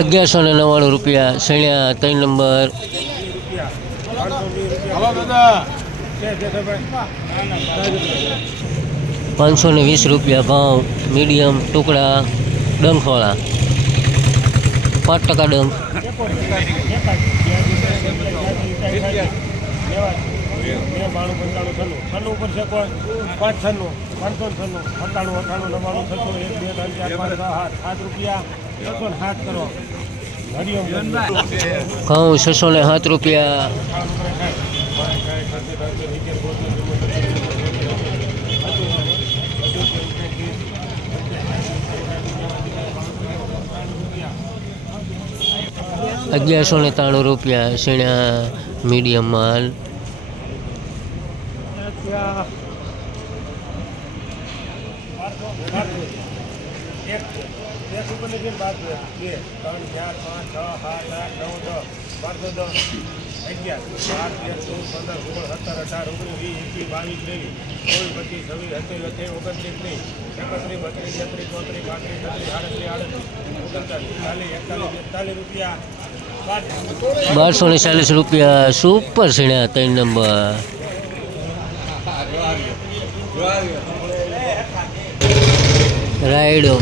અગિયારસો ને નવ્વાણું રૂપિયા સણ્યા ત્રણ નંબર. પાંચસો ને વીસ રૂપિયા ભાવ, મીડિયમ ટુકડા, ડંખવાળા. પાંચ ટકા ડંખ. બાણું પંચાણું છન્નું છન્નું ઉપર છે કોઈ? પાંચ છન્નું. પાંચસો છન્નું. સત્તાણું અઠાણું નવ્વાણું છસો એક બે ત્રણ ચાર પાંચ સાત સાત રૂપિયા. છસો ને સાત કરો. ઘઉં છસો ને સાત રૂપિયા. અગિયારસો ને ત્રાણું રૂપિયા સીણા મીડિયમ માલ. એક એક ઉપરની બેન બાર બે બે ત્રણ ચાર પાંચ છ સાત આઠ નવ દસ બારસો દસ અગિયાર બાર તેર ચૌદ પંદર સોળ સત્તર અઢાર ઓગણીસ વીસ એકવીસ બાવીસ ત્રેવીસ ચોવીસ પચીસ છવ્વીસ સત્યાવીસ અઠ્યાવીસ ઓગણત્રીસ ત્રીસ એકત્રીસ બત્રીસ તેત્રીસ ચોત્રીસ પાંત્રીસ છત્રીસ આડત્રીસ આડત્રીસ ઓગણચાલીસ ચાલીસ એકતાલીસ બેતાલીસ રૂપિયા બાર બારસો ને ચાલીસ રૂપિયા સુપર સીણા, ત્રણ નંબર. રાયડો.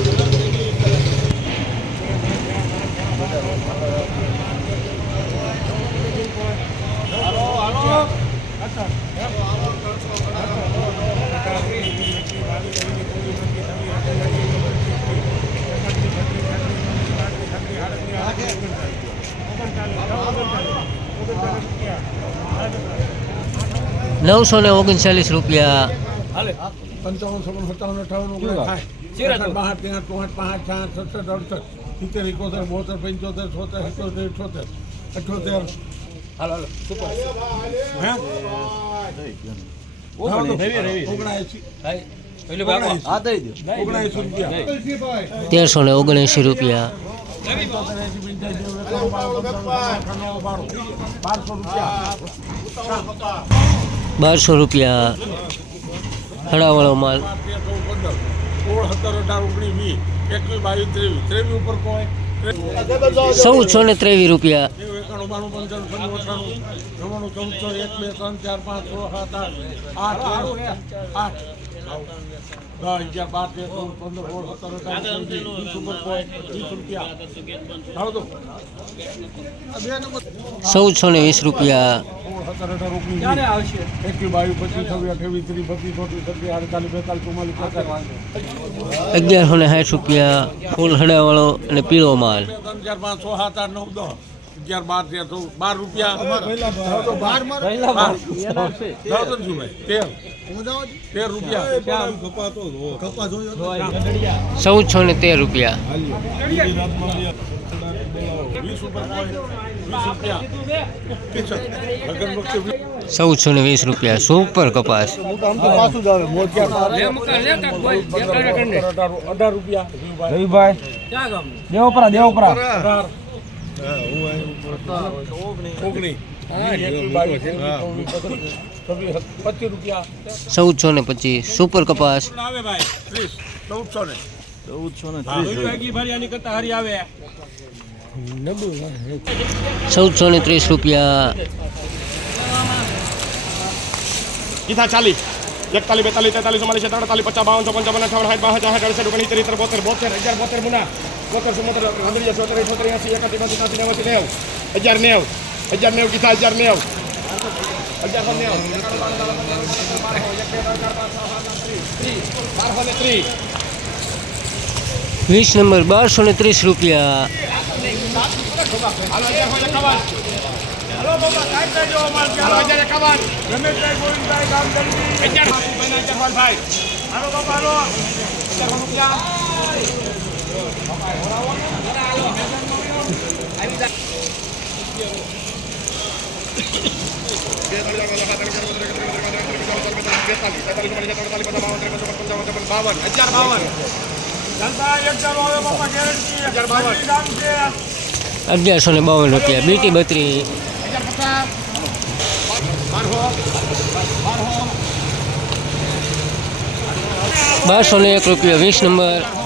નવસો ને ઓગણચાલીસ રૂપિયા પંચાવન છપ્પન સત્તાવન અઠાવન ઓગણ બાસઠ ત્રેસઠ ચોસઠ પાંચ છાસઠ સડસઠ અડસઠ સિત્તેર એકોતેર બોતેર પંચોતેર છોતેર સિત્તોતેર અઠોતેર અઠોતેર ઓગણએંસી ઓગણએંસી રૂપિયા તેરસો ને ઓગણએંસી રૂપિયા બારસો રૂપિયા હળાવાળો માલ. ચૌદસો ને ત્રેવીસ રૂપિયા. ચૌદસો એક બે ત્રણ ચાર પાંચ છ સાત આઠ આઠ અગિયાર બાર તેર ચૌદ પંદર સોળ સત્તર અઢાર વીસ રૂપિયા. નંબર ચૌદસો ને વીસ રૂપિયા. સત્તર અઢાર ઓગણીસ એકવીસ બાવીસ પચીસ છવ્વીસ અઠ્યાવીસ ત્રીસ બત્રીસ ચોત્રીસ છત્રીસ અડતાલીસ બેતાલીસ ચુમ્માલીસ પચાસ અગિયારસો ને સાઠ રૂપિયા ફૂલ હડાવાળો અને પીળો માલ. ત્રણ ચાર પાંચ છ સાત આઠ નવ દસ. અગિયાર બાર તેર ચૌદ બાર રૂપિયા. તેર. તેર રૂપિયા. ચૌદસો ને તેર રૂપિયા. ચૌદસો ને વીસ રૂપિયા. સુપર કપાસ. અઢાર અઢાર રૂપિયા. રવિભાઈ. દેવપરા દેવપરા. ચૌદસો ને પચીસ સુપર કપાસ આવે ભાઈ ત્રીસ ચૌદસો ને ચૌદસો ને જોયું આગી ભારી આની કરતા હારી આવે ચૌદસો ને ત્રીસ રૂપિયા કીધા ચાલીસ એકતાલીસ બેતાલીસ તેતાલીસ ચુમ્માલીસ ત્રણતાલીસ પચાસ બાવન ચોપન ચોપન અઠાવન સાઠ બાસઠ સાઠ અડસઠ ઓગણીસ ત્રીસ બોતેર બોતેર અગિયાર બોતેર મુના બોતેર ચુમ્મોતેર હંડ્રીસ ચોતેર છોતેર એસી એકાસી બાસી ત્યાસી નેવાસી નેવ અગિયાર નેવ અગિયાર નેવ કીધા અગિયાર નેવ અગિયારસો નેવ બારસો ને ત્રીસ વીસ નંબર બારસો ને ત્રીસ રૂપિયા હાલો અગિયારસો ને એકાવન હાલો બાબા કાંઈ કહેજો અમારે હાલો અગિયાર એકાવન રમેશભાઈ ગોવિંદભાઈ ગામ અગિયાર અગિયાર ભાઈ હાલો બાબા હાલો અગિયારસો રૂપિયા બાવન અગિયારસો ને બાવન રૂપિયા. બીટી બત્રી. બારસો ને એક રૂપિયા. વીસ નંબર.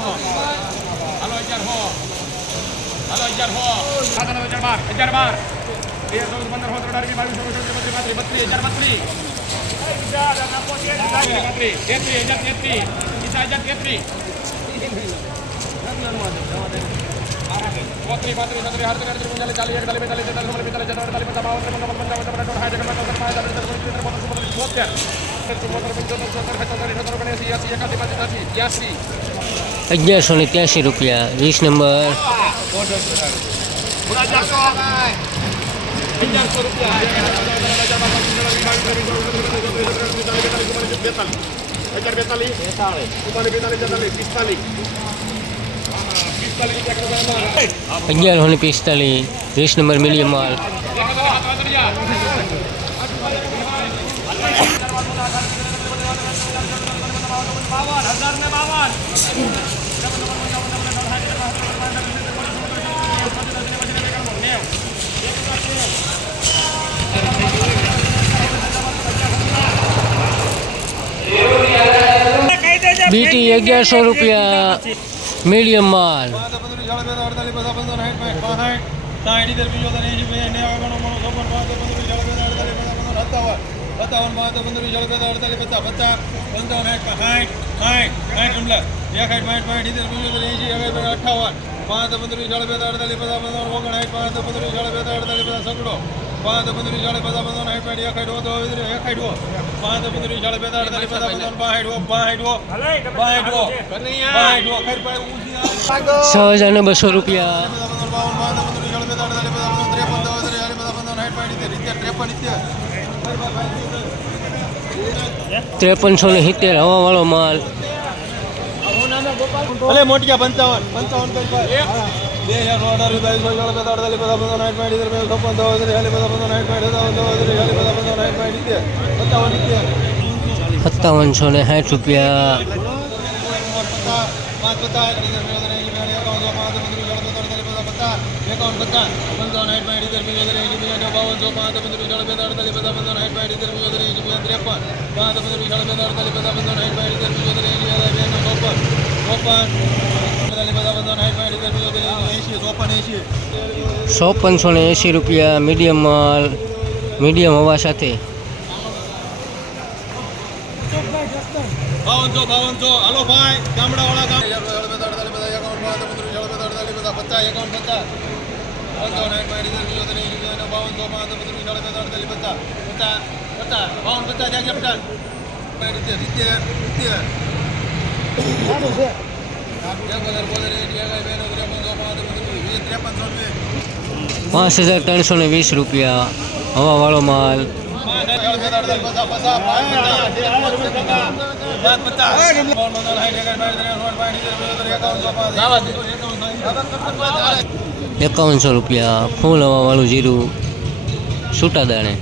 અગિયારસો ને ત્યાસી રૂપિયા વીસ નંબર અગિયારસો રૂપિયા બેતાલીસ બેતાલીસ તેતાલીસ પિસ્તાલીસ અગિયારસો ને પિસ્તાલીસ વીસ નંબર મિલિયમ માલ. હજાર રૂપિયા અગિયારસો રૂપિયા મીડિયમ માલ અઠાવન પાંચ પંદર પંચાવન કઈ પંદર ઓગણ પાંચ પંદર અઢાર રૂપિયા સો ચાલીસ પચાસ અડતાલીસ પચાસ પંચાવન સાઠ પાંઠ સિત્તેર પચાસ છપ્પન દસ હજાર ચાલીસ પચાસ પંચાવન સાઠ પાંઠ સત્તાવન દસ હજાર ચાલીસ પચાસ પંચાવન સાઠ પાંઠ સિત્તેર સત્તાવન સિત્તેર સત્તાવનસો ને સાઠ રૂપિયા પાંચ પચાસ એકાવન પચાસ પંચાવન સાઠ પાંઠ સિત્તેર પંચોતેર એંશી બ્યાસી બાવનસો પાંચ પંદર ચાલીસ પચાસ અડતાલીસ પચાસ પંચાવન સાઠ પાંઠ સિત્તેર પંચોતેર એંશી બ્યાસી ત્રેપન પાંચ પંદર ચાલીસ પચાસ અડતાલીસ પચાસ પંચાવન સાઠ પાંઠ સિત્તેર પંચોતેર એંશી બ્યાસી ચોપન ચોપન અડતાલીસ પચાસ પંચાવન સાઠ પાંઠ સિત્તેર પંચોતેર એંશી ચોપન એંશી ચોપનસો ને એંશી રૂપિયા મીડિયમ માલ મીડિયમ હવા સાથે બાવનસો બાવનસો હાલો ભાઈ ગામડા વાળા ગામ પચાસ રીતે પચાસ પાંચ હજાર ત્રણસો ને વીસ રૂપિયા. હવાવાળો માલ. એકાવનસો રૂપિયા ફૂલ હવાવાળું જીરું છૂટા દાણે.